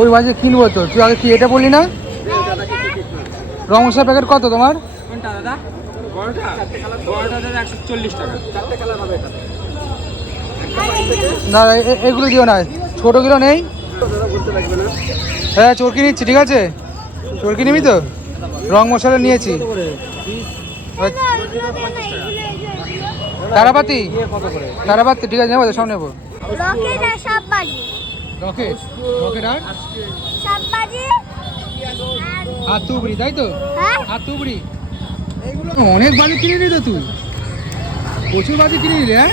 ওই বাজে কিনবো তো, তুই আগে কি এটা বললি না? রং মশলার প্যাকেট কত তোমার? কোনটা দাদা? বড়টা? বড়টা দাদা 140 টাকা। চারটে কালার হবে এটা। না এগুলো দিও না, ছোটোগুলো নেই। হ্যাঁ চরকি নিচ্ছি, ঠিক আছে চরকি নিবি তো? রং মশলা নিয়েছি। তারাবাতি, তারাবাতি ঠিক আছে নেবো, সব নেবো। রকেট, রকেট আর তুবড়ি, তাই তো? আর তুবড়ি অনেক বাজি কিনে নিলি তো তুই, প্রচুর বাজি কিনে নিলি। হ্যাঁ